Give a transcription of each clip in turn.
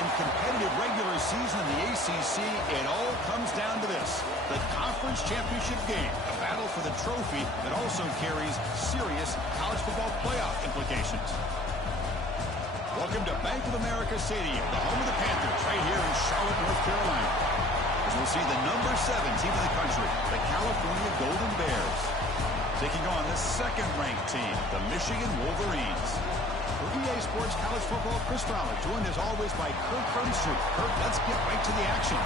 and competitive regular season in the ACC, it all comes down to this: the conference championship game, a battle for the trophy that also carries serious college football playoff implications. Welcome to Bank of America Stadium, the home of the Panthers, right here in Charlotte, North Carolina. As we'll see the number 7 team in the country, the California Golden Bears, taking on the second-ranked team, the Michigan Wolverines. For EA Sports College Football, Chris Fowler, joined as always by Kirk Burnstreet. Kirk, let's get right to the action.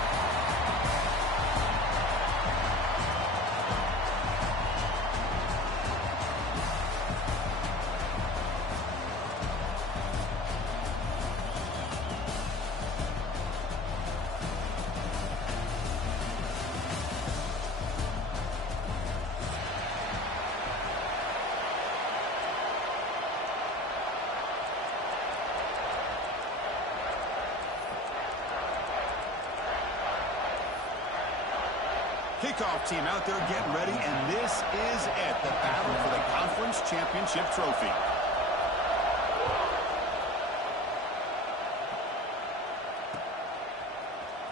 Kickoff team out there getting ready, and this is it, the battle for the conference championship trophy.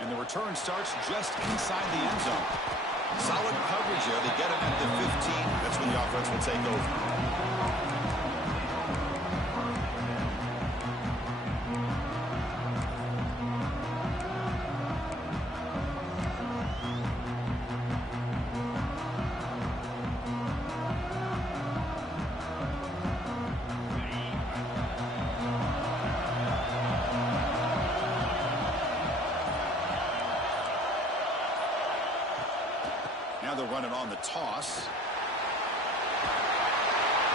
And the return starts just inside the end zone. Solid coverage there. They get him at the 15. That's when the offense will take over. Now they're running on the toss.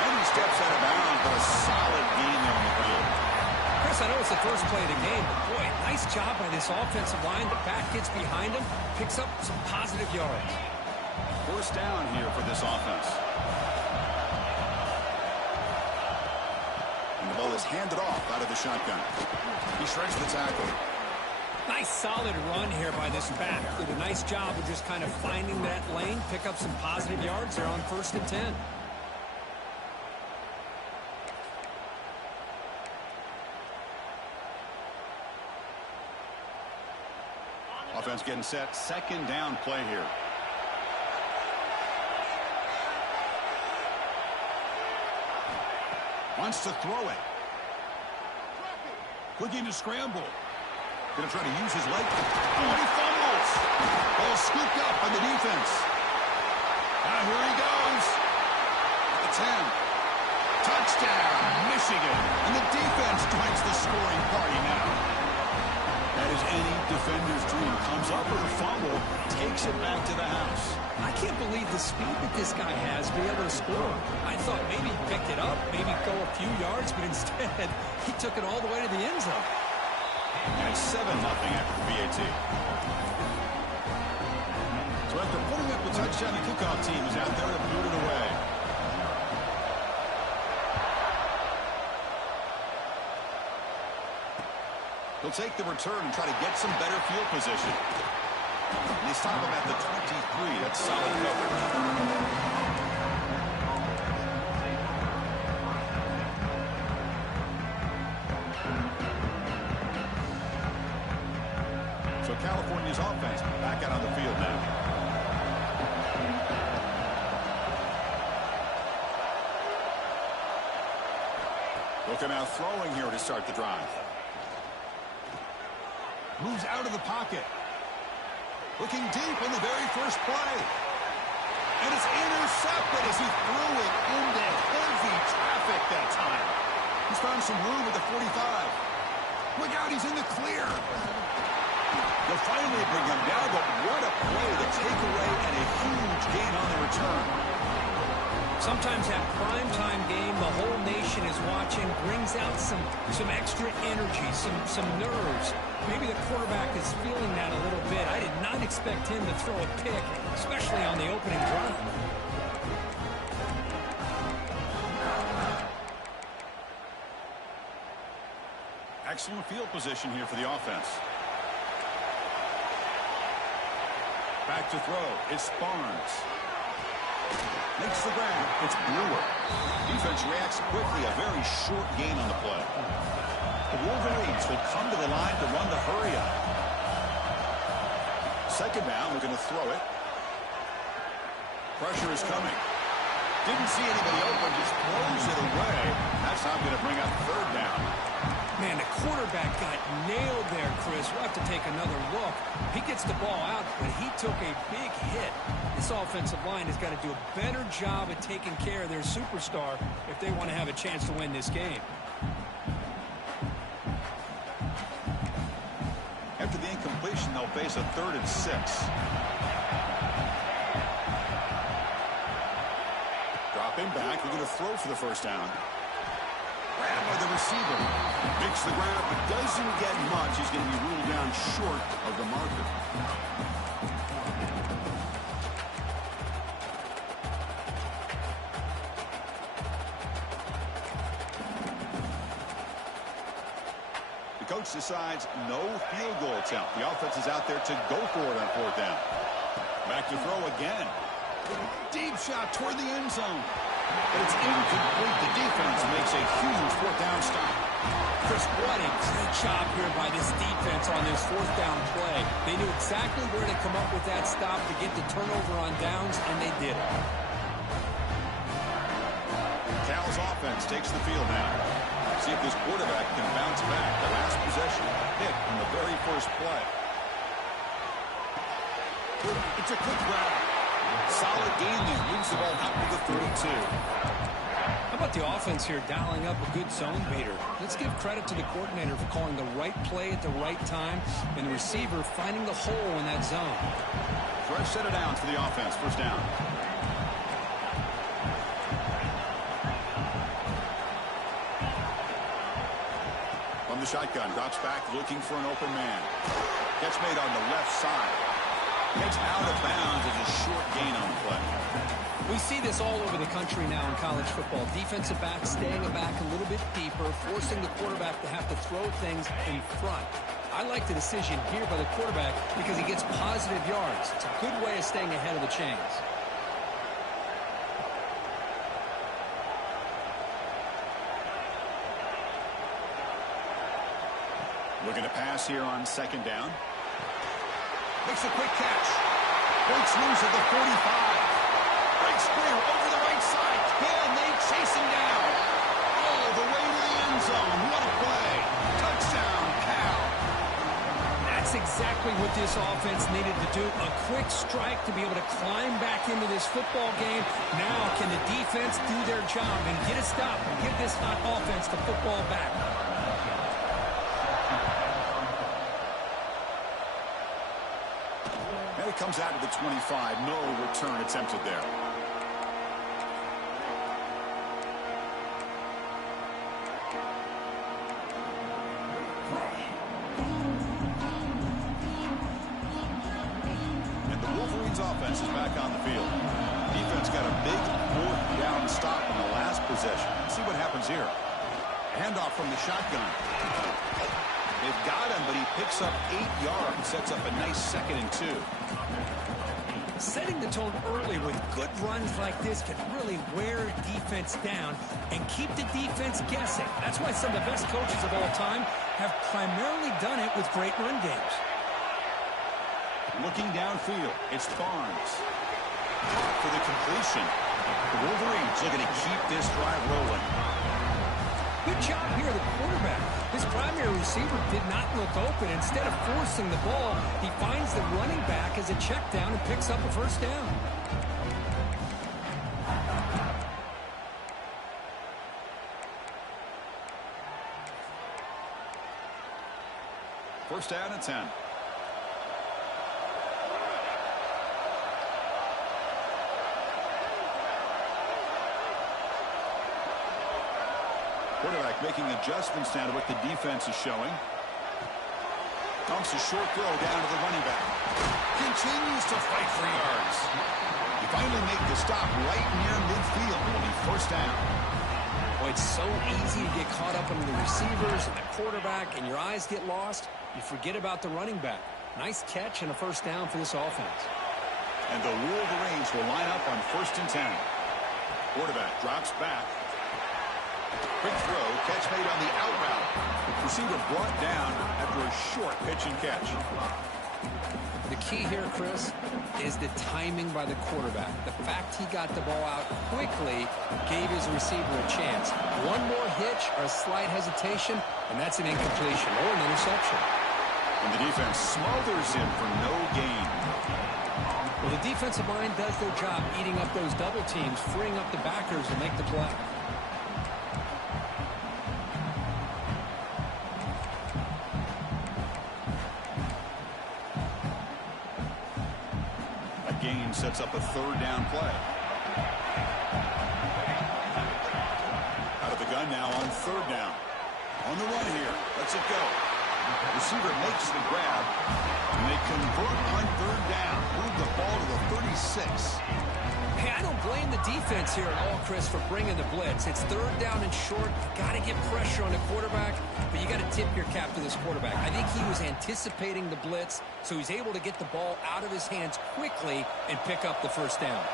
And he steps out of bounds, but a solid gain there on the ground. Chris, I know it's the first play of the game, but boy, nice job by this offensive line. The back gets behind him, picks up some positive yards. First down here for this offense. And the ball is handed off out of the shotgun. He shreds the tackle. Nice solid run here by this back. Did a nice job of just kind of finding that lane, pick up some positive yards there on 1st and 10. Offense getting set. Second down play here. Wants to throw it. Looking to scramble. Going to try to use his leg. Oh, and he fumbles. Ball scooped up by the defense. Now here he goes. At the 10. Touchdown, Michigan. And the defense joins the scoring party now. That is any defender's dream. Comes up with a fumble, takes it back to the house. I can't believe the speed that this guy has to be able to score. I thought maybe he picked it up, maybe go a few yards, but instead he took it all the way to the end zone. And it's 7-0 after VAT. So after putting up the touchdown, the kickoff team is out there to boot it away. He'll take the return and try to get some better field position. They stop him at the 23. That's solid coverage. California's offense back out on the field now. Look him out throwing here to start the drive. Moves out of the pocket. Looking deep on the very first play. And it's intercepted as he threw it into heavy traffic that time. He's found some room at the 45. Look out, he's in the clear. They'll finally bring him down, but what a play, the takeaway, and a huge gain on the return. Sometimes that primetime game, the whole nation is watching, brings out some extra energy, some nerves. Maybe the quarterback is feeling that a little bit. I did not expect him to throw a pick, especially on the opening drive. Excellent field position here for the offense. Back to throw. It's Barnes. Makes the grab. It's Brewer. Defense reacts quickly. A very short gain on the play. The Wolverines will come to the line to run the hurry up. Second down, they're going to throw it. Pressure is coming. Didn't see anybody open, just throws it away. That's how I'm going to bring up third down. Man, the quarterback got nailed there, Chris. We'll have to take another look. He gets the ball out, but he took a big hit. This offensive line has got to do a better job at taking care of their superstar if they want to have a chance to win this game. After the incompletion, they'll face a 3rd and 6. Dropping back, they're going to throw for the first down. Grab by the receiver. Makes the grab, but doesn't get much. He's going to be ruled down short of the marker. The coach decides no field goal attempt. The offense is out there to go for it on 4th down. Back to throw again. Deep shot toward the end zone. But it's incomplete. The defense makes a huge 4th down stop. Chris, what a great job here by this defense on this 4th down play. They knew exactly where to come up with that stop to get the turnover on downs, and they did it. Cal's offense takes the field now. See if this quarterback can bounce back. The last possession hit in the very first play. It's a quick grab. Solid gain there. Moves the ball out to the 32. How about the offense here dialing up a good zone beater? Let's give credit to the coordinator for calling the right play at the right time and the receiver finding the hole in that zone. Fresh set of downs for the offense. First down. From the shotgun. Drops back looking for an open man. Catch made on the left side. Gets out of bounds as a short gain on the play. We see this all over the country now in college football. Defensive backs staying back a little bit deeper, forcing the quarterback to have to throw things in front. I like the decision here by the quarterback because he gets positive yards. It's a good way of staying ahead of the chains. Looking to pass here on 2nd down. Makes a quick catch. Breaks loose at the 45. Breaks clear over the right side. And they chase him down. All the way to the end zone. What a play. Touchdown, Cal. That's exactly what this offense needed to do. A quick strike to be able to climb back into this football game. Now can the defense do their job and get a stop and give this hot offense the football back? And it comes out to the 25. No return attempted there. And the Wolverines offense is back on the field. Defense got a big 4th down stop on the last possession. Let's see what happens here. Handoff from the shotgun. They've got him, but he picks up 8 yards. Sets up a nice 2nd and 2. Setting the tone early with good runs like this can really wear defense down and keep the defense guessing. That's why some of the best coaches of all time have primarily done it with great run games. Looking downfield, it's Barnes. For the completion. The Wolverines looking to keep this drive rolling. Good job here, the quarterback. His primary receiver did not look open. Instead of forcing the ball, he finds the running back as a check down and picks up a first down. First down and 10. Quarterback making adjustments down to what the defense is showing. Dumps a short throw down to the running back. Continues to fight for yards. You finally make the stop right near midfield. It'll be first down. Boy, it's so easy to get caught up in the receivers and the quarterback, and your eyes get lost. You forget about the running back. Nice catch and a first down for this offense. And the Wolverines will line up on 1st and 10. Quarterback drops back. Quick throw, catch made on the out route. Receiver brought down after a short pitch and catch. The key here, Chris, is the timing by the quarterback. The fact he got the ball out quickly gave his receiver a chance. One more hitch or a slight hesitation, and that's an incompletion or an interception. And the defense smothers him for no gain. Well, the defensive line does their job eating up those double teams, freeing up the backers to make the play. Gain sets up a 3rd down play. Out of the gun now on 3rd down. On the run here. Lets it go. Receiver makes the grab. And they convert on 3rd down. Move the ball to the 36. Hey, I don't blame the defense here at all, Chris, for bringing the blitz. It's 3rd down and short. You got to get pressure on the quarterback, but you got to tip your cap to this quarterback. I think he was anticipating the blitz, so he's able to get the ball out of his hands quickly and pick up the 1st down.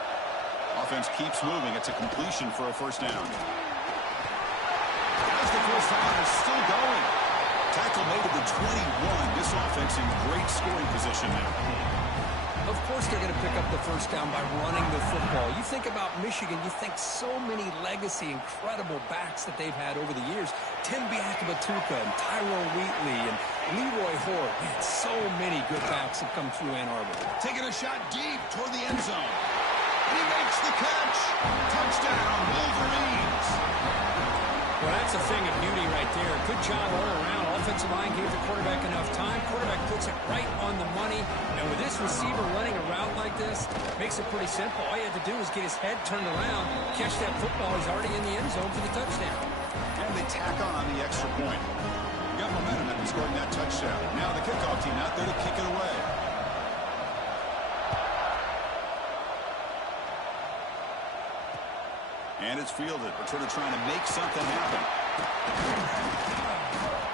Offense keeps moving. It's a completion for a 1st down. As the 1st down is still going. Tackle made at the 21. This offense in great scoring position now. Of course they're going to pick up the 1st down by running the football. You think about Michigan, you think so many legacy, incredible backs that they've had over the years. Tim Biakabatuka and Tyrone Wheatley and Leroy Horde. Man, so many good backs have come through Ann Arbor. Taking a shot deep toward the end zone. And he makes the catch. Touchdown, Wolverines. Well, that's a thing of beauty right there. Good job all around. Offensive line gave the quarterback enough time. Quarterback puts it right on the money. And with this receiver running a route like this, makes it pretty simple. All you have to do is get his head turned around, catch that football. He's already in the end zone for the touchdown. And they tack on the extra point. You got momentum after scoring that touchdown. Now the kickoff team out there to kick it away. And it's fielded. Returner trying to make something happen.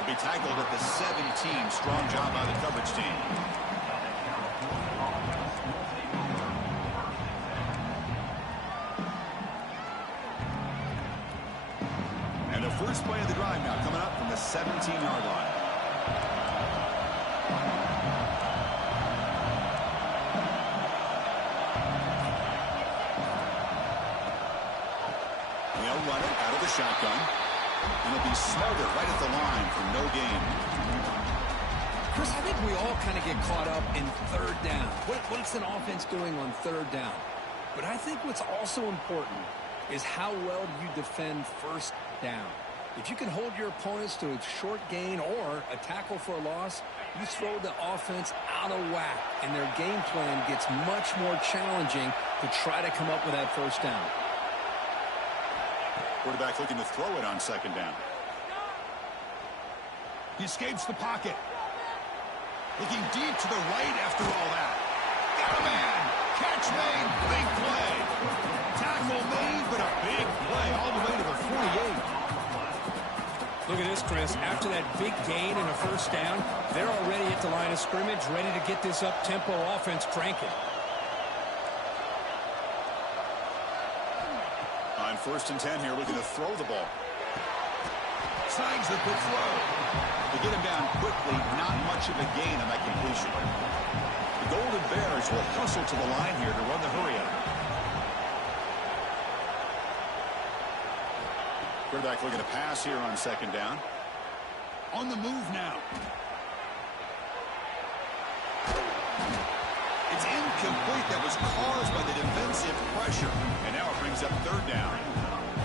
Will be tackled at the 17. Strong job by the coverage team. And the first play of the drive now coming up from the 17-yard line. They'll run it out of the shotgun. And it'll be smothered right at the line for no gain. Chris, I think we all kind of get caught up in 3rd down. What's an offense doing on 3rd down? But I think what's also important is how well do you defend 1st down. If you can hold your opponents to a short gain or a tackle for a loss, you throw the offense out of whack, and their game plan gets much more challenging to try to come up with that 1st down. Quarterback looking to throw it on 2nd down. He escapes the pocket. Looking deep to the right after all that. Got a man. Catch made. Big play. Tackle made, but a big play all the way to the 48. Look at this, Chris. After that big gain and a 1st down, they're already at the line of scrimmage, ready to get this up-tempo offense cranking. On 1st and 10 here, looking to throw the ball. Signs the quick throw. They get him down quickly, not much of a gain on that completion. The Golden Bears will hustle to the line here to run the hurry-up. Quarterback looking to pass here on 2nd down. On the move now. It's incomplete. That was caused by the defensive pressure. And now it brings up 3rd down.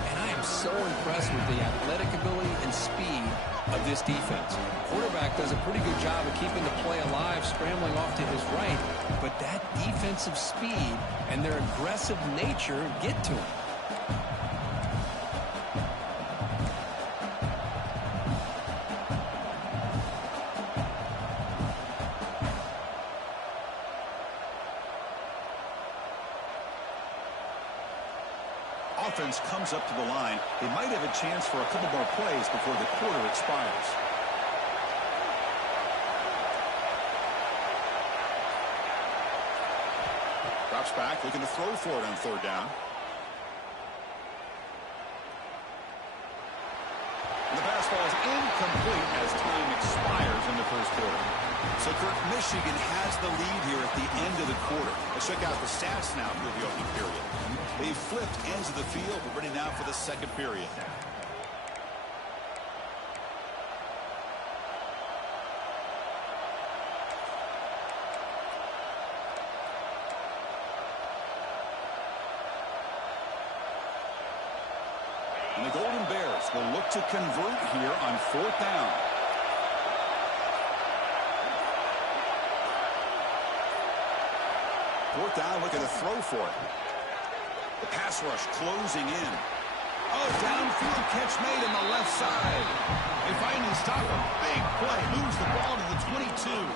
And I am so impressed with the athletic ability and speed of this defense. Quarterback does a pretty good job of keeping the play alive, scrambling off to his right. But that defensive speed and their aggressive nature get to him. Offense comes up to the line. They might have a chance for a couple more plays before the quarter expires. Drops back, looking to throw for it on third down. And the pass ball is incomplete as time expires in the first quarter. So, Kirk, Michigan has the lead here at the end of the quarter. Let's check out the stats now for the opening period. They've flipped ends of the field. We're ready now for the second period. And the Golden Bears will look to convert here on fourth down. Fourth down, looking to throw for it. The pass rush closing in. Oh, downfield catch made on the left side. They finally stop him. Big play. Moves the ball to the 22.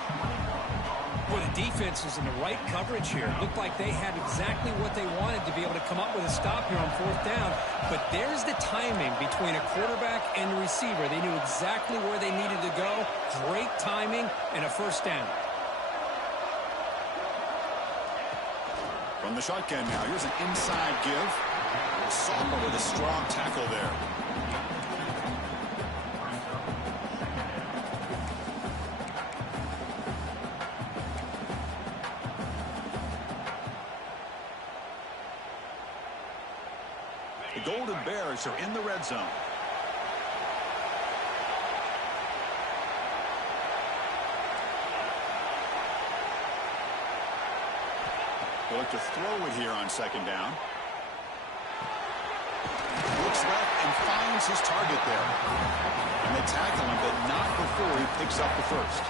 Well, the defense was in the right coverage here. Looked like they had exactly what they wanted to be able to come up with a stop here on fourth down. But there's the timing between a quarterback and the receiver. They knew exactly where they needed to go. Great timing and a first down. From the shotgun now, here's an inside give. Salma with a strong tackle there. The Golden Bears are in the red zone. They look to throw it here on second down. Looks left and finds his target there. And they tackle him, but not before he picks up the first.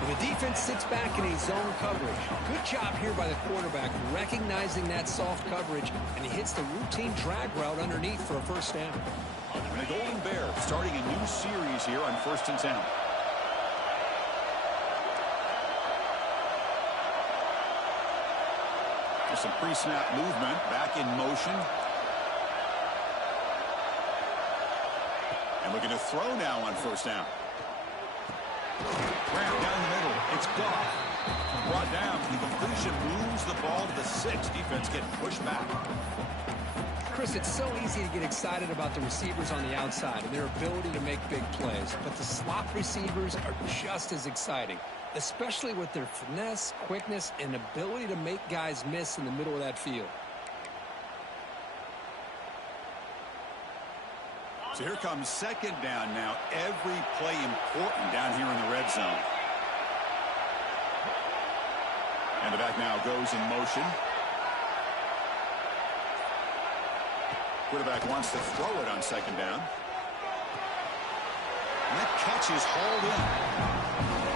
Well, the defense sits back in a zone coverage. Good job here by the quarterback, recognizing that soft coverage, and he hits the routine drag route underneath for a first down. And the Golden Bears starting a new series here on 1st and 10. There's some pre-snap movement, back in motion. And looking to throw now on first down. Ramp down the middle. It's Goff. Brought down. The completion moves the ball to the 6. Defense getting pushed back. Chris, it's so easy to get excited about the receivers on the outside and their ability to make big plays. But the slot receivers are just as exciting, especially with their finesse, quickness, and ability to make guys miss in the middle of that field. So here comes second down now. Every play important down here in the red zone. And the back now goes in motion. Quarterback wants to throw it on second down. And that catch is hauled in.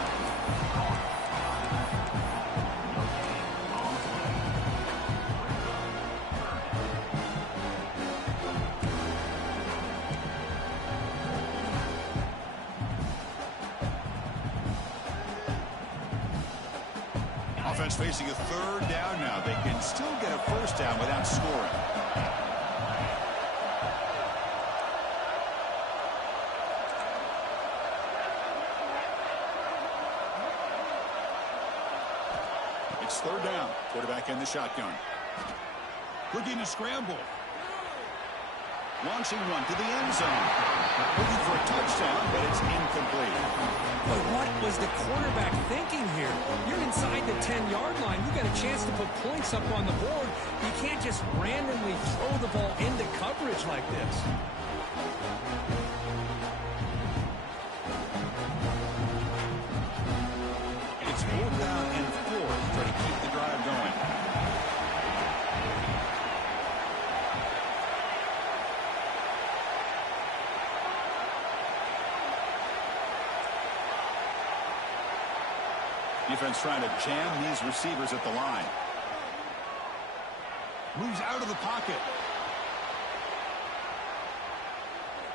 Offense facing a third down now. They can still get a first down without scoring. It's third down. Quarterback in the shotgun. Looking to scramble. Launching one to the end zone. Looking for a touchdown, but it's incomplete. But what was the quarterback thinking here? You're inside the 10-yard line. You got a chance to put points up on the board. You can't just randomly throw the ball into coverage like this. It's 4th down and 4. Try to keep the drive going. Defense trying to jam these receivers at the line. Moves out of the pocket.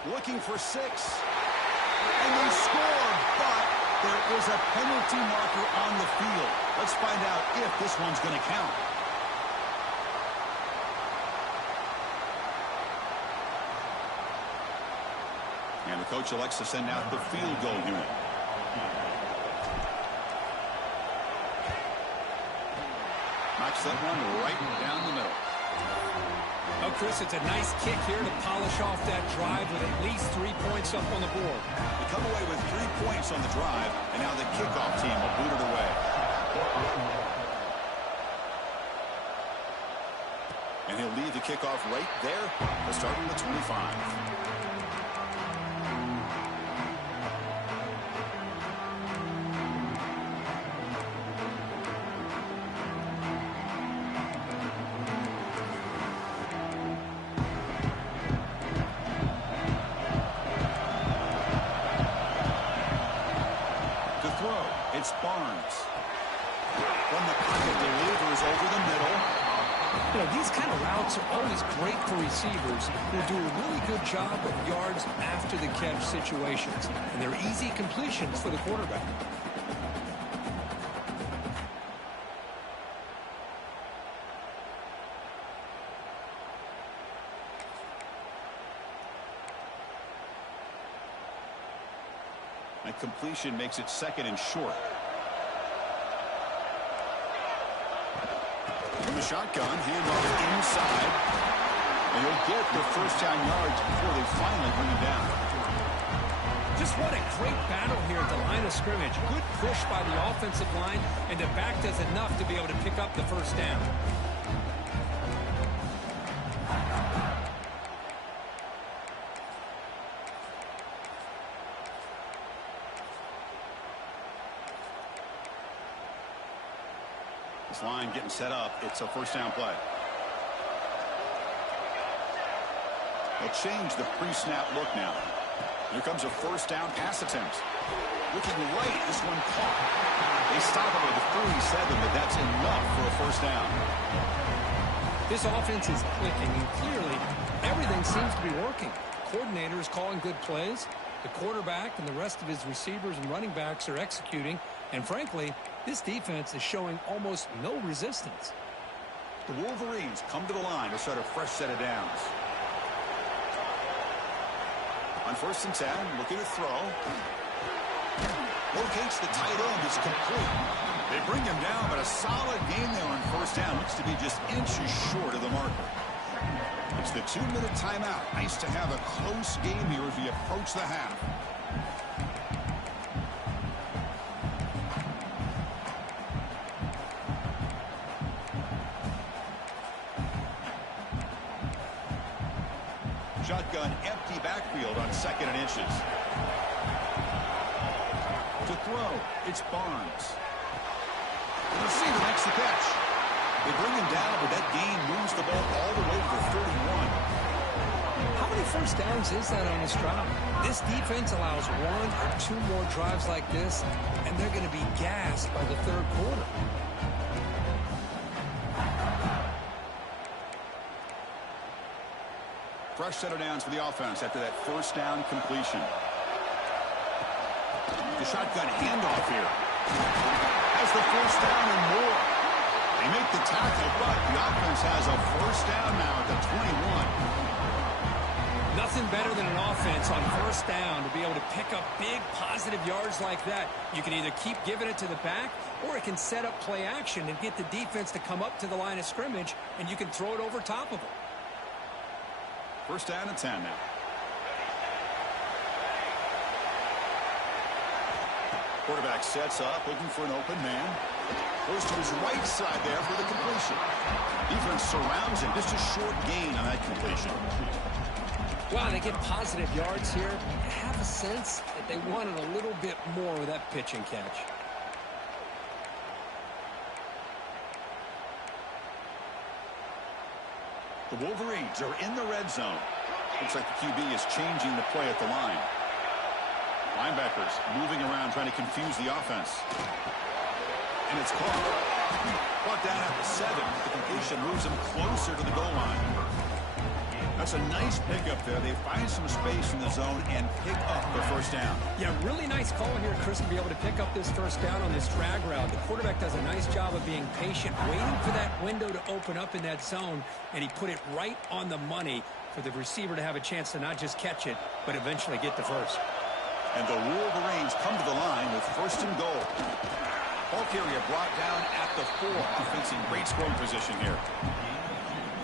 Looking for 6. And they score, but there is a penalty marker on the field. Let's find out if this one's going to count. And the coach elects to send out the field goal unit. Knocks that one right down the middle. Oh, Chris, it's a nice kick here to polish off that drive with at least 3 points up on the board. They come away with 3 points on the drive, and now the kickoff team will boot it away. And he'll leave the kickoff right there. They'll start on the 25. It's Barnes. From the pocket, delivers over the middle. You know, these kind of routes are always great for receivers who do a really good job of yards after the catch situations. And they're easy completions for the quarterback. That completion makes it second and short. From the shotgun, handoff inside. And he'll get the first down yards before they finally bring him down. Just what a great battle here at the line of scrimmage. Good push by the offensive line, and the back does enough to be able to pick up the first down. This line getting set up. It's a first down play. They'll change the pre-snap look now. Here comes a first down pass attempt. Looking right, this one caught. They stop it with a 47, but that's enough for a first down. This offense is clicking, and clearly everything seems to be working. Coordinator is calling good plays. The quarterback and the rest of his receivers and running backs are executing. And frankly, this defense is showing almost no resistance. The Wolverines come to the line to start a fresh set of downs. On 1st and 10, looking to throw. Locates the tight end. It's complete. They bring him down, but a solid game there on first down. Looks to be just inches short of the marker. It's the 2-minute timeout. Nice to have a close game here as we approach the half. Shotgun, empty backfield on 2nd and inches. To throw, it's Barnes. The receiver makes the catch. They bring him down, but that gain moves the ball all the way to the 31. How many first downs is that on this drive? This defense allows 1 or 2 more drives like this, and they're going to be gassed by the 3rd quarter. Fresh set of downs for the offense after that first down completion. The shotgun handoff here. Has the first down and more. They make the tackle, but the offense has a first down now at the 21. Nothing better than an offense on first down to be able to pick up big positive yards like that. You can either keep giving it to the back, or it can set up play action and get the defense to come up to the line of scrimmage, and you can throw it over top of them. First down and 10 now. Quarterback sets up, looking for an open man. Goes to his right side there for the completion. Defense surrounds him. Just a short gain on that completion. Wow, they get positive yards here. I have a sense that they wanted a little bit more with that pitch and catch. The Wolverines are in the red zone. Looks like the QB is changing the play at the line. Linebackers moving around trying to confuse the offense. And it's caught. Brought down at the 7. The completion moves him closer to the goal line. That's a nice pickup there. They find some space in the zone and pick up the first down. Yeah, really nice call here, Chris, to be able to pick up this first down on this drag route. The quarterback does a nice job of being patient, waiting for that window to open up in that zone, and he put it right on the money for the receiver to have a chance to not just catch it, but eventually get the first. And the Wolverines come to the line with 1st and goal. Ball carrier brought down at the 4. Offense in great scoring position here.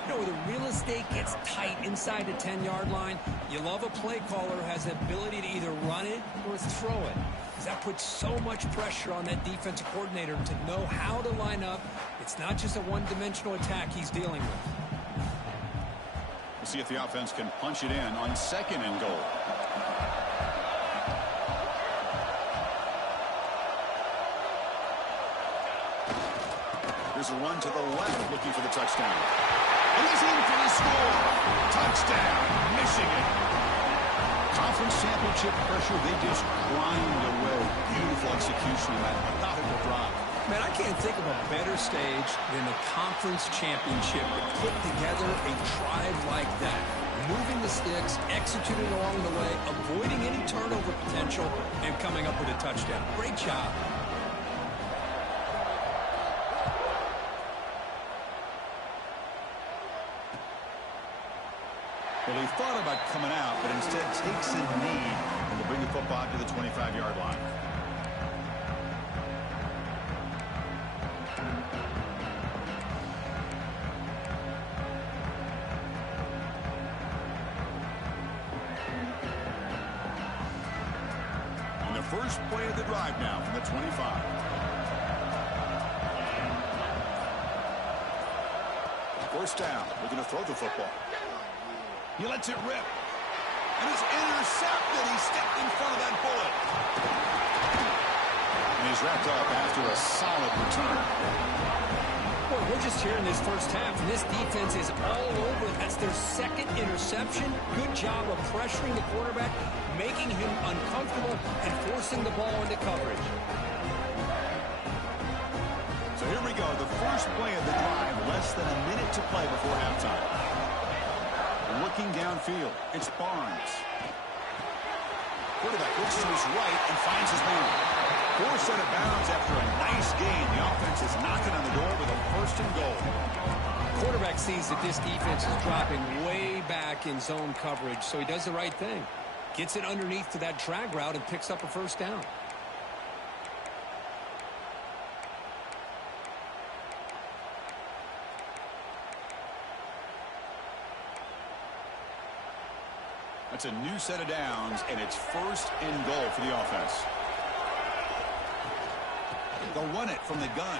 You know, where the real estate gets tight inside the 10-yard line, you love a play caller who has the ability to either run it or throw it. Because that puts so much pressure on that defensive coordinator to know how to line up. It's not just a one-dimensional attack he's dealing with. We'll see if the offense can punch it in on 2nd and goal. Here's a run to the left, looking for the touchdown. And he's in for the score. Touchdown, Michigan. Conference championship pressure, they just grind away. Beautiful execution of that methodical drive. Man, I can't think of a better stage than the conference championship to put together a drive like that. Moving the sticks, executing along the way, avoiding any turnover potential, and coming up with a touchdown. Great job. Well, he thought about coming out, but instead takes a knee and will bring the football to the 25-yard line. And the first play of the drive now from the 25. First down, looking to throw the football. He lets it rip. And it's intercepted. He stepped in front of that bullet. And he's wrapped up after a solid return. Boy, we're just here in this first half, and this defense is all over. That's their 2nd interception. Good job of pressuring the quarterback, making him uncomfortable, and forcing the ball into coverage. So here we go. The first play of the drive. Less than a minute to play before halftime. Looking downfield, it's Barnes. Quarterback looks to his right and finds his man. Forced out of bounds after a nice gain. The offense is knocking on the door with a 1st and goal. Quarterback sees that this defense is dropping way back in zone coverage, so he does the right thing. Gets it underneath to that drag route and picks up a 1st down. That's a new set of downs, and it's 1st and goal for the offense. They'll run it from the gun.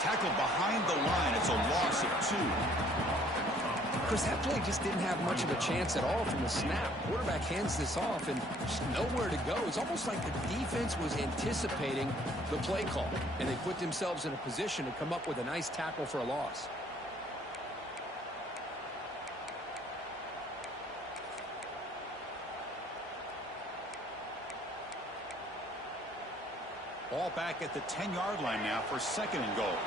Tackled behind the line. It's a loss of 2. Chris, that play just didn't have much of a chance at all from the snap. Quarterback hands this off, and just nowhere to go. It's almost like the defense was anticipating the play call, and they put themselves in a position to come up with a nice tackle for a loss. Ball back at the 10-yard line now for 2nd and goal.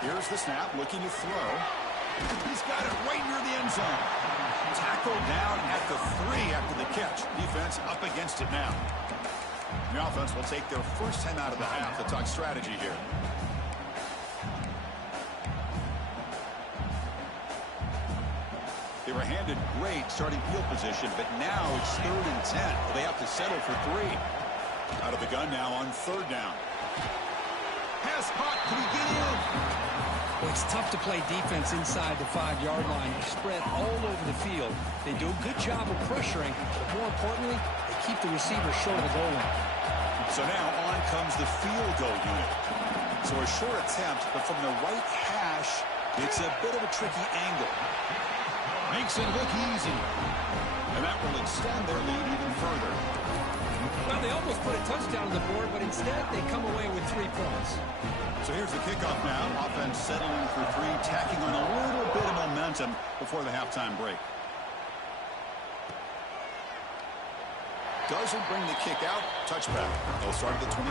Here's the snap, looking to throw. He's got it right near the end zone. Tackled down at the 3 after the catch. Defense up against it now. The offense will take their first 10 out of the half to talk strategy here. They were handed great starting field position, but now it's 3rd and 10. They have to settle for 3. Out of the gun now on 3rd down. Pass caught. Can he get in? Well, it's tough to play defense inside the 5-yard line. They're spread all over the field. They do a good job of pressuring, but more importantly, they keep the receiver short of the goal line. So now on comes the field goal unit. So a short attempt, but from the right hash, it's a bit of a tricky angle. Makes it look easy. And that will extend their lead even further. Well, they almost put a touchdown on the board, but instead they come away with 3 points. So here's the kickoff now. Offense settling for 3, tacking on a little bit of momentum before the halftime break. Doesn't bring the kick out. Touchback. They'll start at the 25.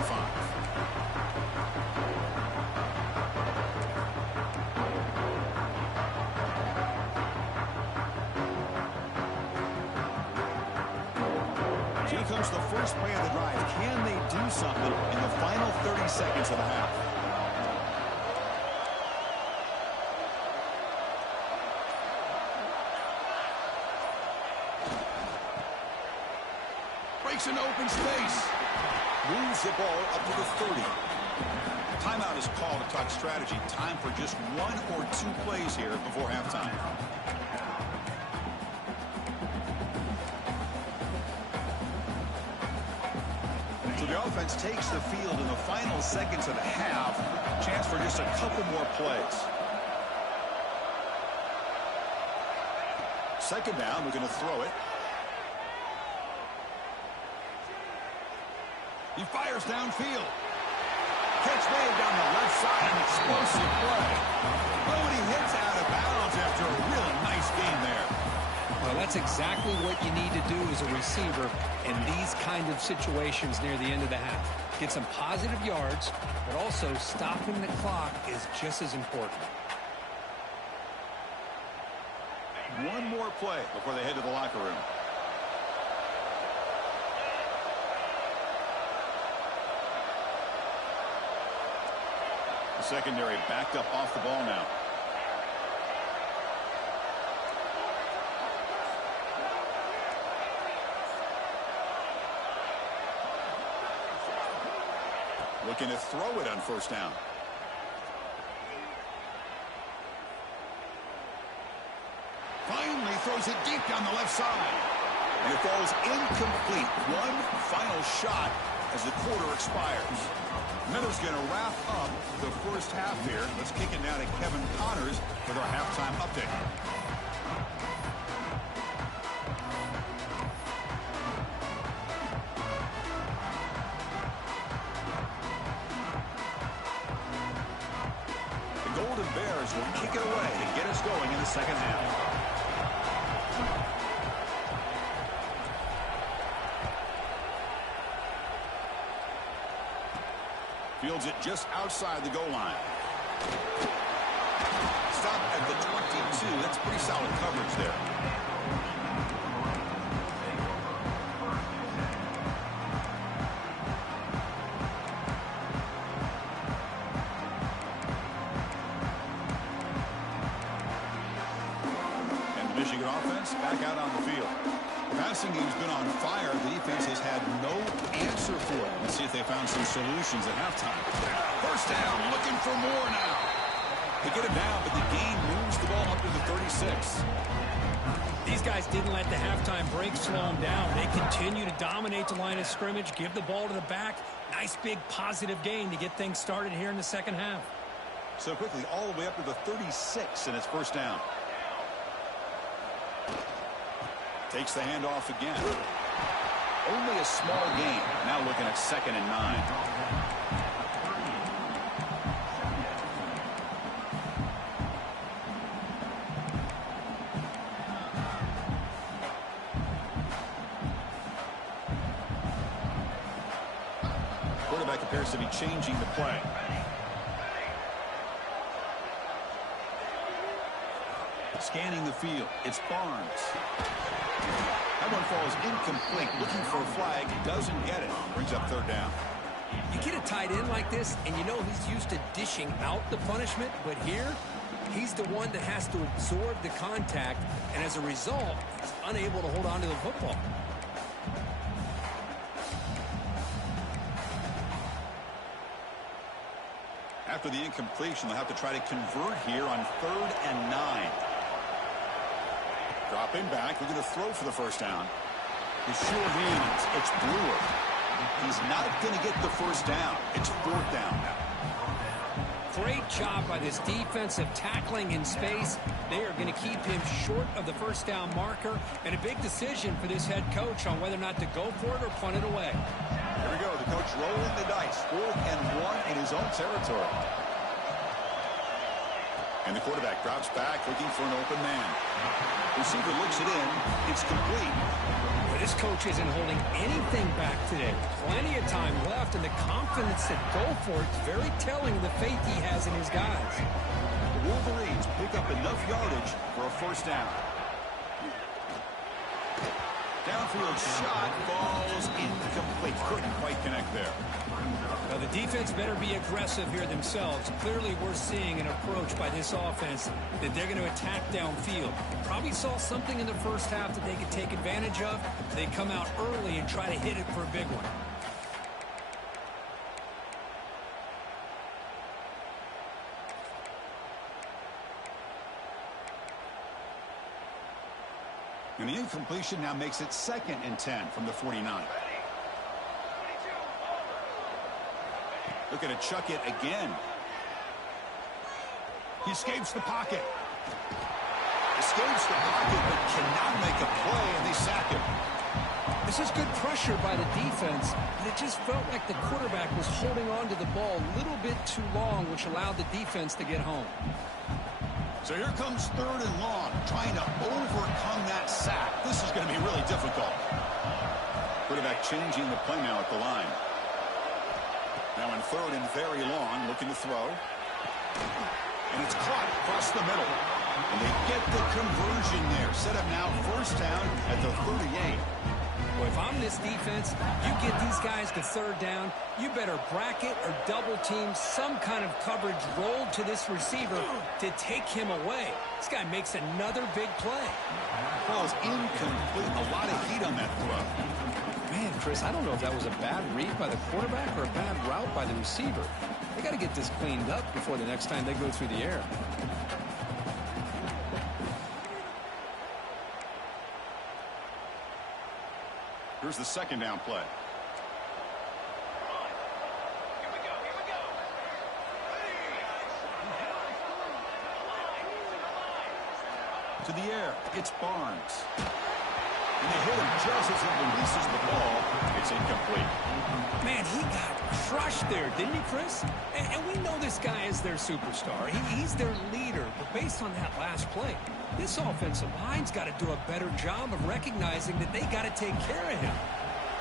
Here comes the first play of the drive. Can they do something in the final 30 seconds of the half? Breaks into open space. Moves the ball up to the 30. Timeout is called to talk strategy. Time for just 1 or 2 plays here before halftime. So the offense takes the field in the final seconds of the half. Chance for just a couple more plays. Second down, we're going to throw it. He fires downfield. Catch made down the left side, an explosive play. Oh, and he hits out of bounds after a really nice game there. Well, that's exactly what you need to do as a receiver in these kind of situations near the end of the half. Get some positive yards, but also stopping the clock is just as important. One more play before they head to the locker room. The secondary backed up off the ball now. Looking to throw it on first down. Finally throws it deep down the left side. And it falls incomplete. One final shot as the quarter expires. Miller's going to wrap up the first half here. Let's kick it now to Kevin Connors with our halftime update. The Golden Bears will kick it away to get us going in the second half. Fields it just outside the goal line. Stop at the 22. That's pretty solid coverage there. And the Michigan offense back out on the field. The passing game's been on fire. The defense has had no answer for it. Let's see if they found some solutions at halftime. First down, looking for more now. They get it down, but the game moves the ball up to the 36. These guys didn't let the halftime break slow them down. They continue to dominate the line of scrimmage, give the ball to the back. Nice big positive gain to get things started here in the second half. So quickly, all the way up to the 36, and it's first down. Takes the handoff again. Only a small gain. Now looking at 2nd and 9. Quarterback appears to be changing the play. Scanning the field. It's Barnes. That one falls incomplete. Looking for a flag. Doesn't get it. Brings up third down. You get a tight end like this, and you know he's used to dishing out the punishment, but here, he's the one that has to absorb the contact, and as a result, he's unable to hold on to the football. After the incompletion, they'll have to try to convert here on 3rd and 9. Dropping back, looking to throw for the first down. His sure hands, it's Brewer. He's not going to get the first down. It's 4th down now. Great job by this defensive tackling in space. They are going to keep him short of the first down marker, and a big decision for this head coach on whether or not to go for it or punt it away. Here we go. The coach rolling the dice. 4th and 1 in his own territory. And the quarterback drops back, looking for an open man. Receiver looks it in. It's complete. But this coach isn't holding anything back today. Plenty of time left, and the confidence to go for it is very telling of the faith he has in his guys. The Wolverines pick up enough yardage for a first down. Downfield shot falls incomplete. Couldn't quite connect there. Now the defense better be aggressive here themselves. Clearly we're seeing an approach by this offense that they're going to attack downfield. Probably saw something in the first half that they could take advantage of. They come out early and try to hit it for a big one. And the incompletion now makes it 2nd and 10 from the 49. Looking to chuck it again. He escapes the pocket. Escapes the pocket, but cannot make a play, and they sack him. This is good pressure by the defense, but it just felt like the quarterback was holding on to the ball a little bit too long, which allowed the defense to get home. So here comes 3rd and long, trying to overcome that sack. This is going to be really difficult. Quarterback changing the play now at the line. Now in 3rd and very long, looking to throw. And it's caught across the middle. And they get the conversion there. Set up now 1st down at the 38. Well, if I'm this defense, you get these guys to 3rd down, you better bracket or double team some kind of coverage rolled to this receiver to take him away. This guy makes another big play. Ball's incomplete. A lot of heat on that throw. Man, Chris, I don't know if that was a bad read by the quarterback or a bad route by the receiver. They got to get this cleaned up before the next time they go through the air. Here's the 2nd down play. To the air, it's Barnes. And they hit him just as he releases the ball. It's incomplete. Man, he got crushed there, didn't he, Chris? And we know this guy is their superstar. He's their leader. But based on that last play, this offensive line's got to do a better job of recognizing that they got to take care of him.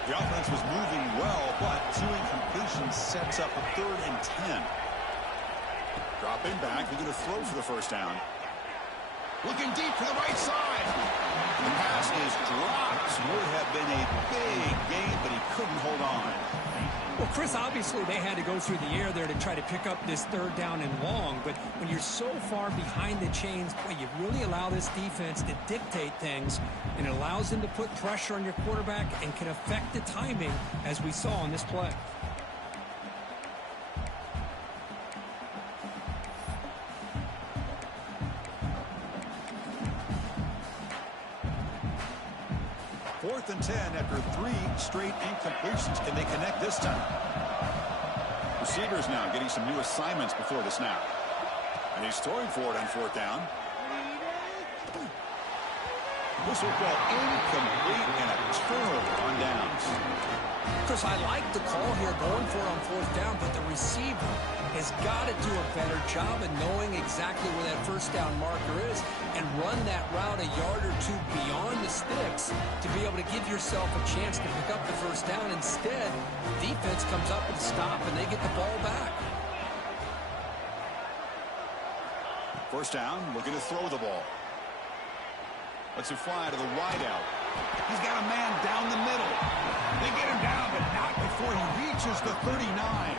The offense was moving well, but 2 incompletions sets up a 3rd and 10. Dropping back, looking to throw for the 1st down. Looking deep to the right side. The pass is dropped. Would have been a big gain, but he couldn't hold on. Well, Chris, obviously they had to go through the air there to try to pick up this 3rd down and long, but when you're so far behind the chains, boy, you really allow this defense to dictate things, and it allows them to put pressure on your quarterback and can affect the timing, as we saw on this play. Fourth and 10 after 3 straight incompletions. Can they connect this time? Receivers now getting some new assignments before the snap. And he's throwing for it on 4th down. Whistle ball incomplete and a turnover on downs. Chris, I like the call here going for it on 4th down, but the receiver has got to do a better job of knowing exactly where that 1st down marker is and run that route a yard or 2 beyond the sticks to be able to give yourself a chance to pick up the 1st down. Instead, the defense comes up with a stop and they get the ball back. 1st down, looking to throw the ball. Lets it fly to the wide out. He's got a man down the middle. They get him down, but not before he reaches the 39.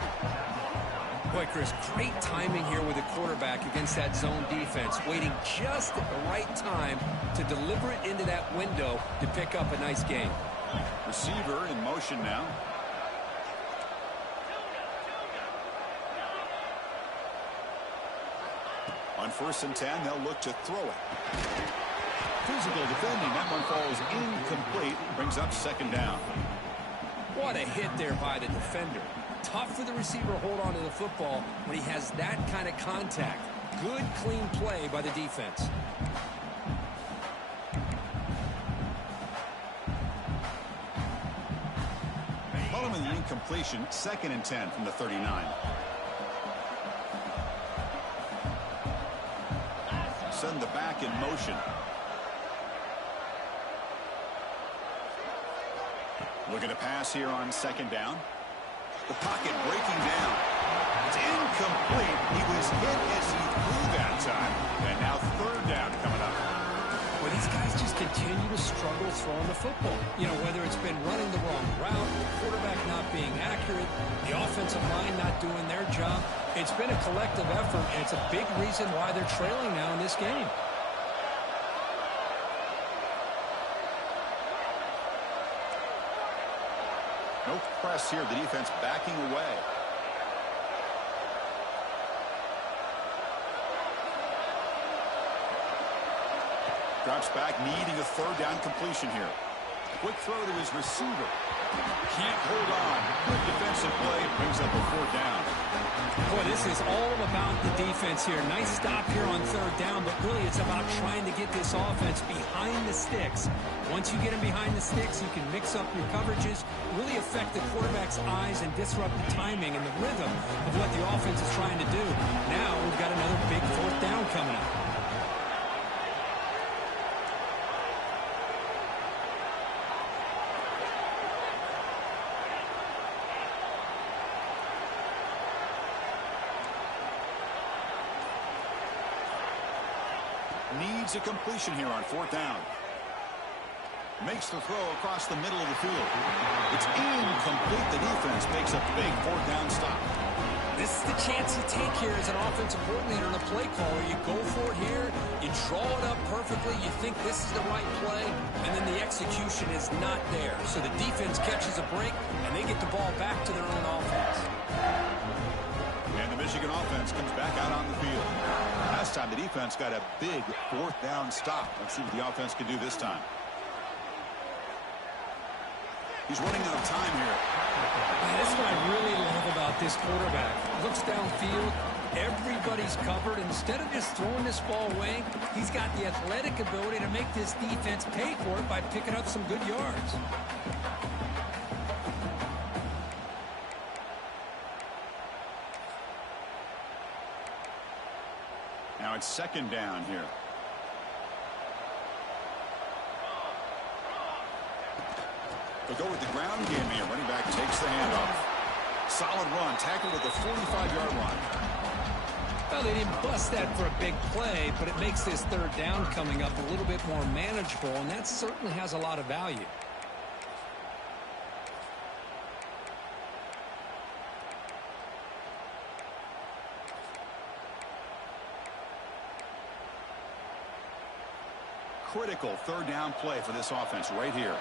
Boy, Chris, great timing here with the quarterback against that zone defense, waiting just at the right time to deliver it into that window to pick up a nice gain. Receiver in motion now. On 1st and 10, they'll look to throw it. Physical defending. That one falls incomplete. Brings up 2nd down. What a hit there by the defender. Tough for the receiver to hold on to the football when he has that kind of contact. Good, clean play by the defense. Following the incompletion, 2nd and 10 from the 39. Send the back in motion. Looking to pass here on 2nd down. The pocket breaking down. It's incomplete. He was hit as he threw that time. And now 3rd down coming up. Well, these guys just continue to struggle throwing the football. You know, whether it's been running the wrong route, the quarterback not being accurate, the offensive line not doing their job. It's been a collective effort, and it's a big reason why they're trailing now in this game. No press here. The defense backing away. Drops back, needing a third down completion here. Quick throw to his receiver. Can't hold on. Good defensive play. Brings up a fourth down. Boy, this is all about the defense here. Nice stop here on third down, but really it's about trying to get this offense behind the sticks. Once you get them behind the sticks, you can mix up your coverages, really affect the quarterback's eyes and disrupt the timing and the rhythm of what the offense is trying to do. Now we've got another big fourth down coming up. Needs a completion here on fourth down. Makes the throw across the middle of the field. It's incomplete. The defense makes a big fourth down stop. This is the chance you take here as an offensive coordinator and a play caller. You go for it here. You draw it up perfectly. You think this is the right play, and then the execution is not there. So the defense catches a break, and they get the ball back to their own offense. And the Michigan offense comes back out on the field. Last time the defense got a big fourth down stop. Let's see what the offense can do this time. He's running out of time here. That's what I really love about this quarterback. Looks downfield. Everybody's covered. Instead of just throwing this ball away, he's got the athletic ability to make this defense pay for it by picking up some good yards. Now it's second down here. They go with the ground game here. Running back takes the handoff. Solid run. Tackled at the 45-yard line. Well, they didn't bust that for a big play, but it makes this third down coming up a little bit more manageable, and that certainly has a lot of value. Critical third down play for this offense right here.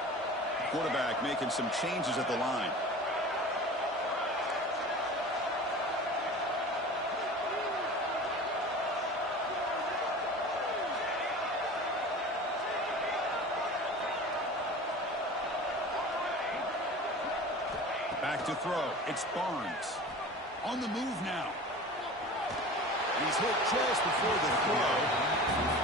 Quarterback making some changes at the line. Back to throw. It's Barnes. On the move now. And he's hit just before the throw.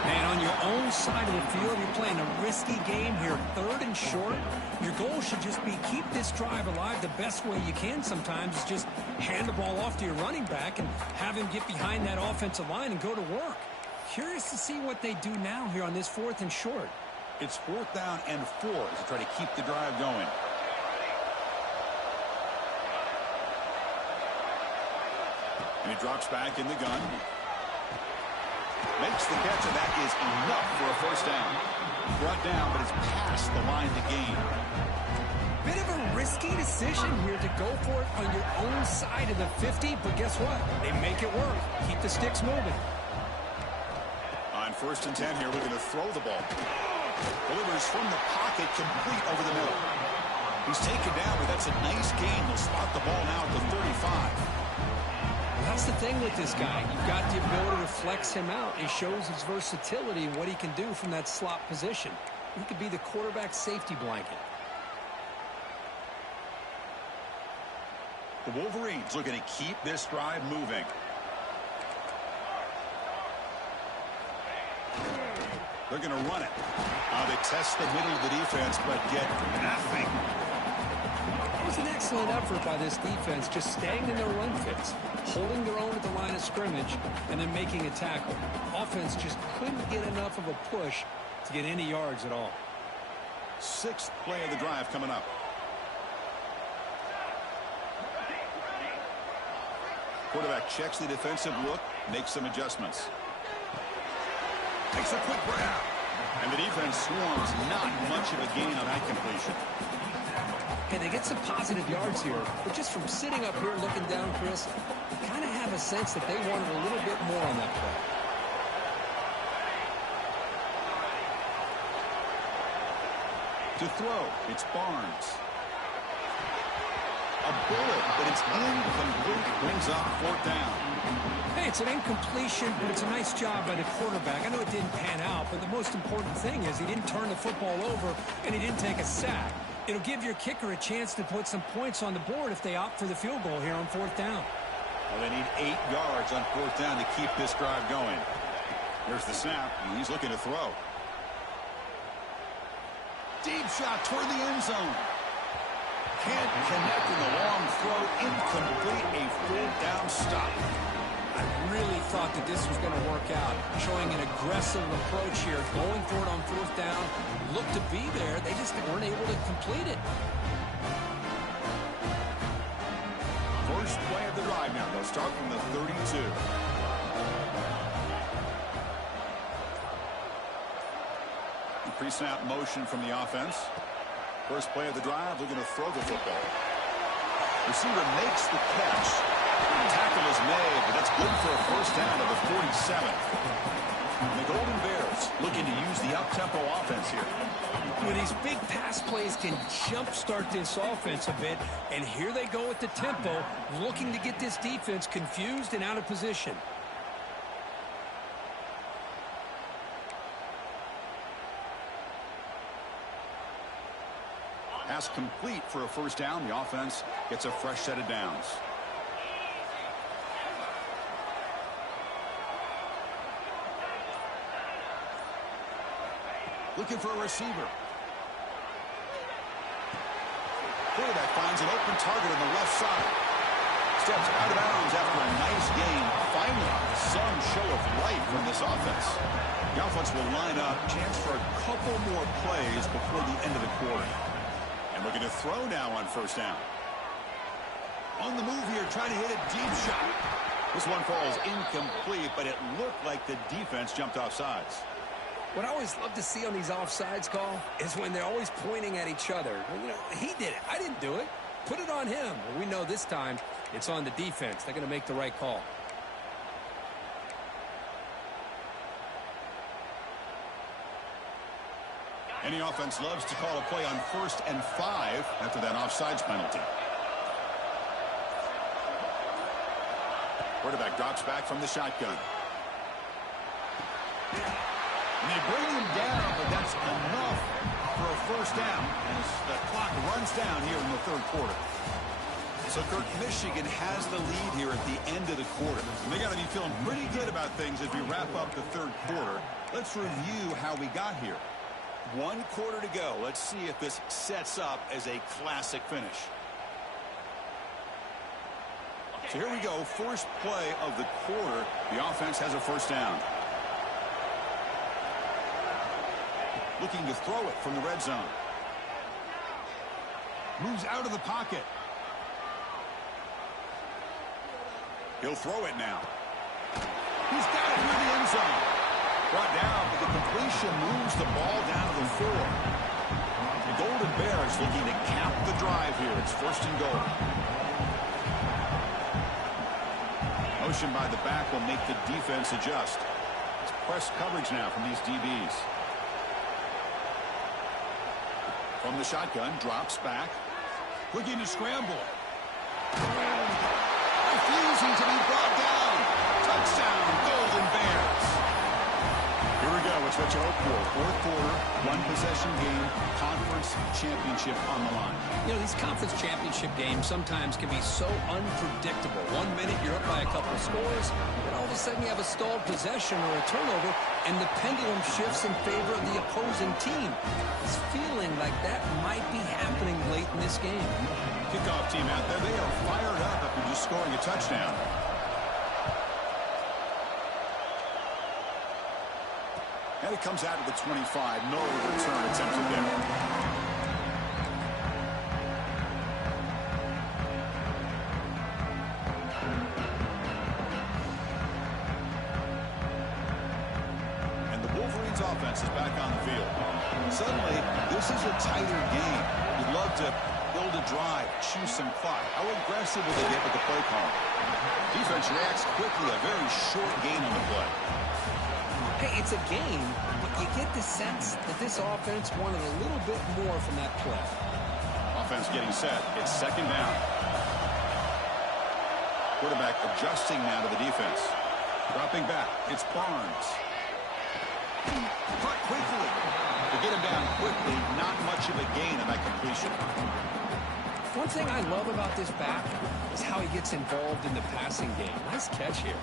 Man, on your own side of the field, you're playing a risky game here. Third and short. Your goal should just be keep this drive alive the best way you can sometimes. Is just hand the ball off to your running back and have him get behind that offensive line and go to work. Curious to see what they do now here on this fourth and short. It's fourth down and 4 to try to keep the drive going. And he drops back in the gun. Makes the catch, and that is enough for a first down. Brought down, but it's past the line to gain. Bit of a risky decision here to go for it on your own side of the 50, but guess what? They make it work. Keep the sticks moving. On first and 10 here, looking to throw the ball. Delivers from the pocket, complete over the middle. He's taken down, but that's a nice gain. They'll spot the ball now at the 35. That's the thing with this guy. You've got the ability to flex him out. He shows his versatility and what he can do from that slot position. He could be the quarterback safety blanket. The Wolverines looking to keep this drive moving. They're going to run it. They test the middle of the defense, but get nothing. It was an excellent effort by this defense, just staying in their run fits, holding their own at the line of scrimmage, and then making a tackle. Offense just couldn't get enough of a push to get any yards at all. Sixth play of the drive coming up. Quarterback checks the defensive look, makes some adjustments. Makes a quick grab. And the defense swarms. Not much of a gain on that completion. And they get some positive yards here, but just from sitting up here looking down, Chris, you kind of have a sense that they wanted a little bit more on that play. To throw, it's Barnes. a bullet, but it's incomplete. Brings up fourth down. Hey, it's an incompletion, but it's a nice job by the quarterback. I know it didn't pan out, but the most important thing is he didn't turn the football over and he didn't take a sack. It'll give your kicker a chance to put some points on the board if they opt for the field goal here on fourth down. Well, they need 8 yards on fourth down to keep this drive going. Here's the snap, and he's looking to throw. Deep shot toward the end zone. Can't connect in the long throw. Incomplete. A fourth down stop. I really thought that this was going to work out, showing an aggressive approach here, going for it on fourth down. Looked to be there. They just weren't able to complete it. First play of the drive now. They'll start from the 32. Pre-snap motion from the offense. First play of the drive, looking to throw the football. Receiver makes the catch. Tackle is made, but that's good for a first down at the 47. And the Golden Bears looking to use the up-tempo offense here. These big pass plays can jumpstart this offense a bit, and here they go with the tempo, looking to get this defense confused and out of position. Pass complete for a first down. The offense gets a fresh set of downs. Looking for a receiver. Quarterback finds an open target on the left side. Steps out of bounds after a nice gain. Finally, some show of life from this offense. The offense will line up. Chance for a couple more plays before the end of the quarter. And looking to throw now on first down. On the move here, trying to hit a deep shot. This one falls incomplete, but it looked like the defense jumped off sides. What I always love to see on these offsides call is when they're always pointing at each other. You know, he did it. I didn't do it. Put it on him. Well, we know this time it's on the defense. They're going to make the right call. Any offense loves to call a play on 1st and 5 after that offsides penalty. Quarterback drops back from the shotgun. And they bring him down, but that's enough for a first down as the clock runs down here in the third quarter. So, Kirk, Michigan has the lead here at the end of the quarter. And they got to be feeling pretty good about things as we wrap up the third quarter. Let's review how we got here. 1 quarter to go. Let's see if this sets up as a classic finish. So here we go. First play of the quarter. The offense has a first down. Looking to throw it from the red zone. Moves out of the pocket. He'll throw it now. He's got it near the end zone. Brought down, but the completion moves the ball down to the 4. The Golden Bears looking to cap the drive here. It's 1st and goal. Motion by the back will make the defense adjust. It's press coverage now from these DBs. From the shotgun, drops back. Looking to scramble. Refusing to be brought down. Touchdown, Golden Bears. Here we go. It's what you hope for. Fourth quarter, 1-possession game, conference championship on the line. You know, these conference championship games sometimes can be so unpredictable. 1 minute you're up by a couple of scores, and all of a sudden you have a stalled possession or a turnover, and the pendulum shifts in favor of the opposing team. It's feeling like that might be happening late in this game. Kickoff team out there. They are fired up after just scoring a touchdown. And it comes out of the 25. No return attempted there. And the Wolverines offense is back on the field. Suddenly, this is a tighter game. You'd love to build a drive, choose some clock. How aggressive will they get with the play call? Defense reacts quickly. A very short gain on the play. Hey, it's a game, but you get the sense that this offense wanted a little bit more from that play. Offense is getting set. It's second down. Quarterback adjusting now to the defense. Dropping back. It's Barnes. Caught quickly. To get him down quickly, not much of a gain on that completion. One thing I love about this back is how he gets involved in the passing game. Nice catch here.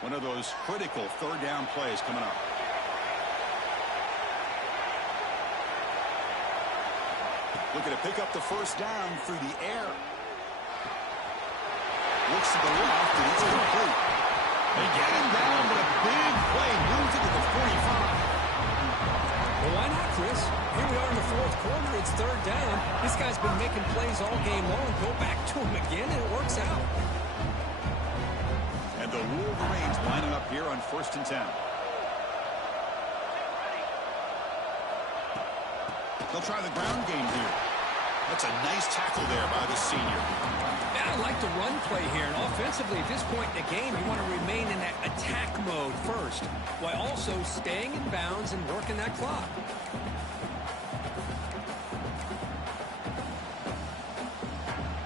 One of those critical third down plays coming up. Looking to pick up the first down through the air. Looks to the left, and it's complete. They get him down, but a big play moves it to the 45. Well, why not, Chris? Here we are in the fourth quarter. It's third down. This guy's been making plays all game long. Go back to him again, and it works out. And the Wolverines lining up here on 1st and 10. They'll try the ground game here. That's a nice tackle there by the senior. Yeah, I like the run play here. And offensively, at this point in the game, you want to remain in that attack mode first, while also staying in bounds and working that clock.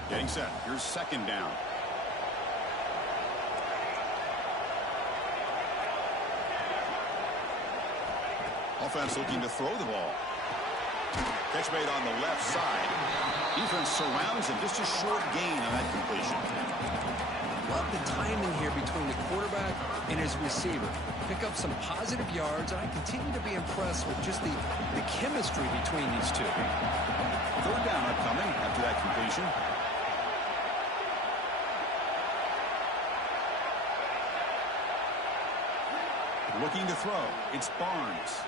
Getting set. Here's second down. Offense looking to throw the ball. Catch made on the left side. Defense surrounds him. Just a short gain on that completion. Love the timing here between the quarterback and his receiver. Pick up some positive yards, and I continue to be impressed with just the chemistry between these two. Third down upcoming after that completion. Looking to throw. It's Barnes.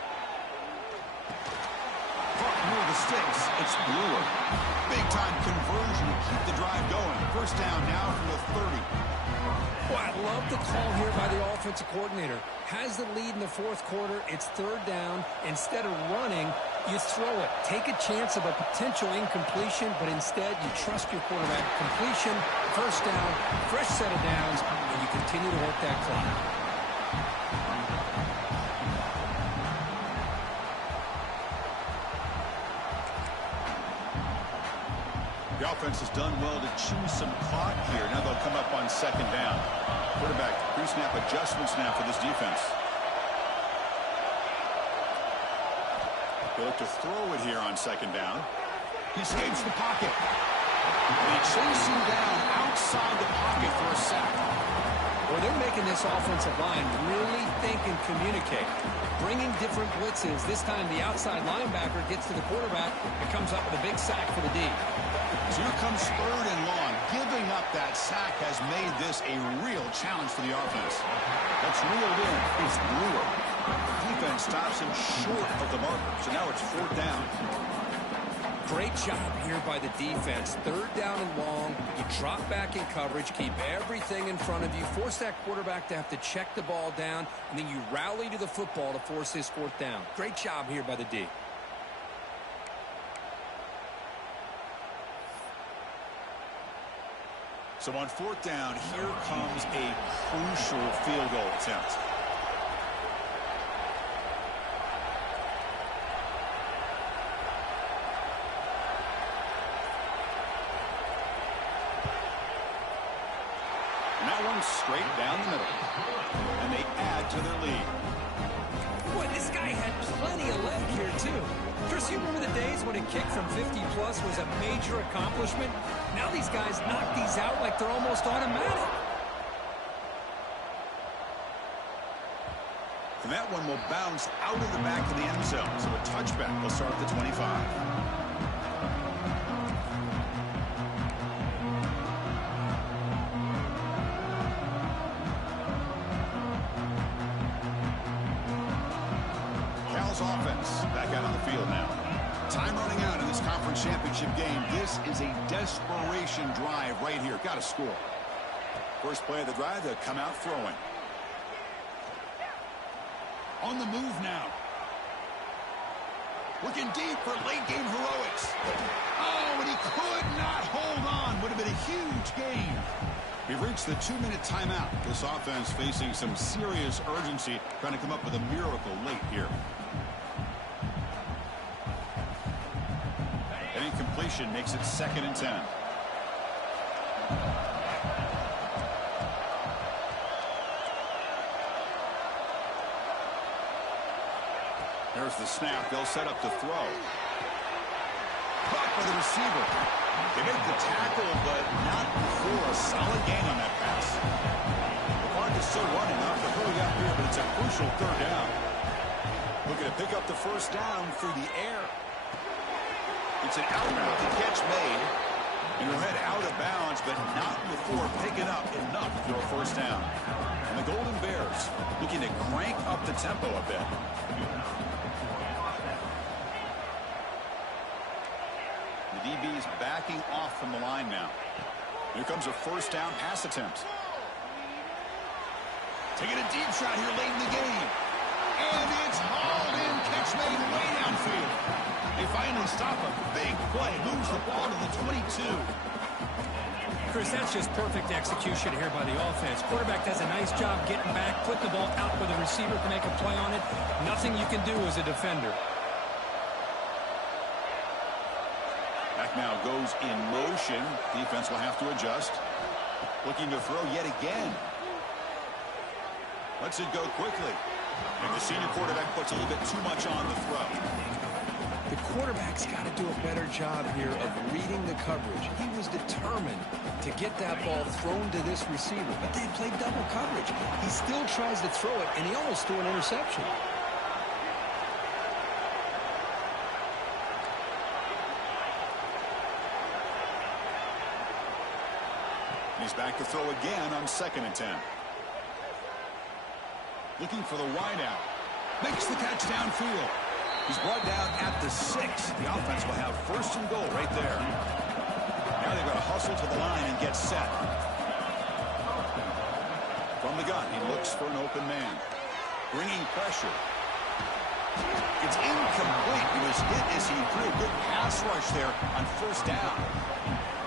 Caught near the sticks. It's Brewer. Big-time conversion to keep the drive going. First down now from the 30. Well, I love the call here by the offensive coordinator. Has the lead in the fourth quarter. It's third down. Instead of running, you throw it. Take a chance of a potential incompletion, but instead you trust your quarterback. Completion, first down, fresh set of downs, and you continue to work that clock. The offense has done well to choose some clock here. Now they'll come up on second down. Quarterback pre-snap adjustments now for this defense. They look to throw it here on second down. He escapes the pocket. And they chase him down outside the pocket for a sack. Well, they're making this offensive line really think and communicate. Bringing different blitzes. This time the outside linebacker gets to the quarterback and comes up with a big sack for the D. So here comes third and long. Giving up that sack has made this a real challenge for the offense. That's reeled in. It's Brewer. Defense stops him short of the marker. So now it's fourth down. Great job here by the defense. Third down and long. You drop back in coverage, keep everything in front of you, force that quarterback to have to check the ball down, and then you rally to the football to force this fourth down. Great job here by the D. So on fourth down, here comes a crucial field goal attempt. And that one's straight down the middle. And they add to their lead. Boy, this guy had plenty of leg here, too. Chris, you remember the days when a kick from 50-plus was a major accomplishment? Now these guys knock these out like they're almost automatic. And that one will bounce out of the back of the end zone. So a touchback will start at the 25. Offense back out on the field now. Time running out in this conference championship game. This is a desperation drive right here. Got to score. First play of the drive, they'll come out throwing. On the move now. Looking deep for late-game heroics. Oh, and he could not hold on. Would have been a huge gain. We've reached the 2-minute timeout. This offense facing some serious urgency, trying to come up with a miracle late here. An incompletion makes it 2nd and 10. There's the snap. They'll set up to throw. Caught by the receiver. They make the tackle, but not before a solid gain on that pass. The clock is still running off the hurry up here, but it's a crucial 3rd down. Looking to pick up the 1st down through the air. It's an out route. The catch made. And he'll head out of bounds, but not before picking up enough for a 1st down. And the Golden Bears looking to crank up the tempo a bit. The DB's backing off from the line now. Here comes a 1st down pass attempt. Taking a deep shot here late in the game. And it's hauled in. Catch made way downfield. They finally stop a big play. Moves the ball to the 22. Chris, that's just perfect execution here by the offense. Quarterback does a nice job getting back, put the ball out where the receiver can make a play on it. Nothing you can do as a defender. Back now goes in motion. Defense will have to adjust. Looking to throw yet again. Lets it go quickly. And the senior quarterback puts a little bit too much on the throw. The quarterback's got to do a better job here of reading the coverage. He was determined to get that ball thrown to this receiver, but they played double coverage. He still tries to throw it, and he almost threw an interception. He's back to throw again on 2nd and 10. Looking for the wideout. Makes the catch downfield. He's brought down at the 6. The offense will have 1st and goal right there. Now they've got to hustle to the line and get set. From the gun, he looks for an open man. Bringing pressure. It's incomplete. He was hit as he threw a good pass rush there on 1st down.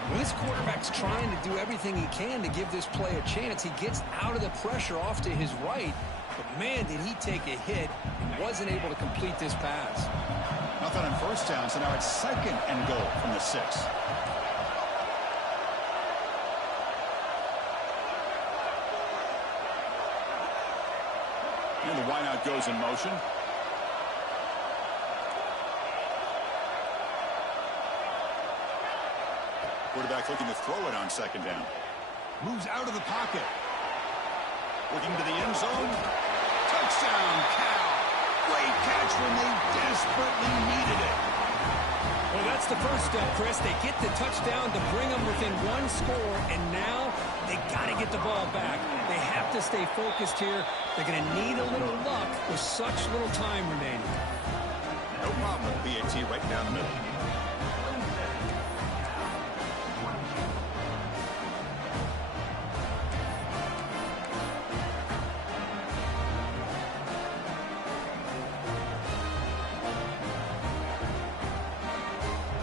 When this quarterback's trying to do everything he can to give this play a chance, he gets out of the pressure off to his right. But, man, did he take a hit and wasn't able to complete this pass. Nothing on 1st down, so now it's 2nd and goal from the 6. And the wideout goes in motion. Quarterback looking to throw it on 2nd down. Moves out of the pocket. Looking to the end zone. Touchdown, Cal. Great catch when they desperately needed it. Well, that's the first step, Chris. They get the touchdown to bring them within 1 score, and now they got to get the ball back. They have to stay focused here. They're going to need a little luck with such little time remaining. No problem. PAT right down the middle.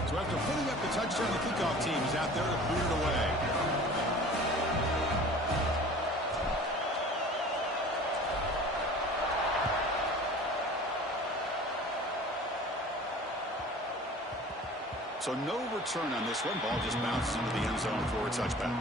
So after putting up the touchdown, the kickoff team is out there to boot it away. So no return on this one. Ball just bounces into the end zone for a touchback.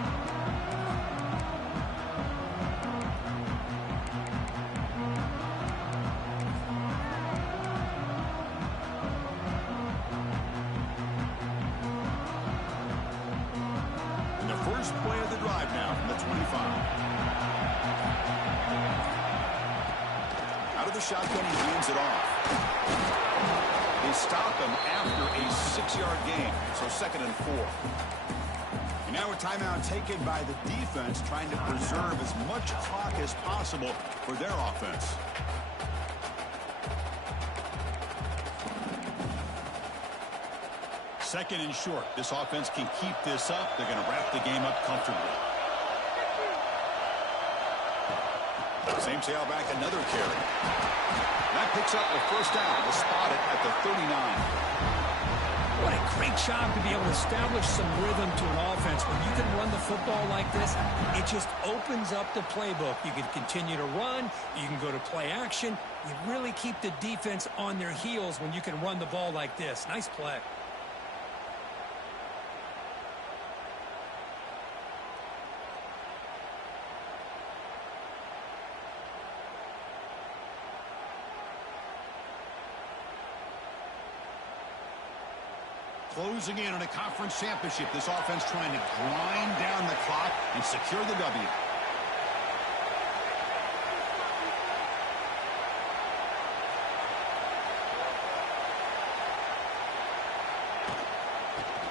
Play of the drive now from the 25. Out of the shotgun, he hands it off. They stop him after a 6-yard gain, so 2nd and 4. And now a timeout taken by the defense, trying to preserve as much clock as possible for their offense. Second and short. This offense can keep this up. They're going to wrap the game up comfortably. Same tailback, another carry. That picks up a first down. They'll spot it at the 39. What a great job to be able to establish some rhythm to an offense. When you can run the football like this, it just opens up the playbook. You can continue to run. You can go to play action. You really keep the defense on their heels when you can run the ball like this. Nice play. Closing in on a conference championship, this offense trying to grind down the clock and secure the W.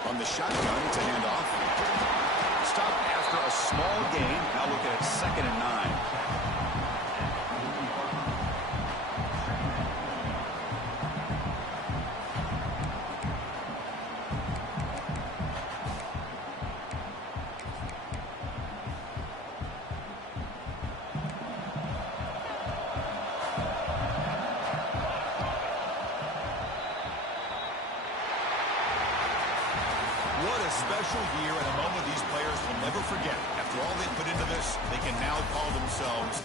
From the shotgun, it's a handoff. Stop after a small gain. Now look at 2nd and 9. What a special year and a moment these players will never forget. After all they put into this, they can now call themselves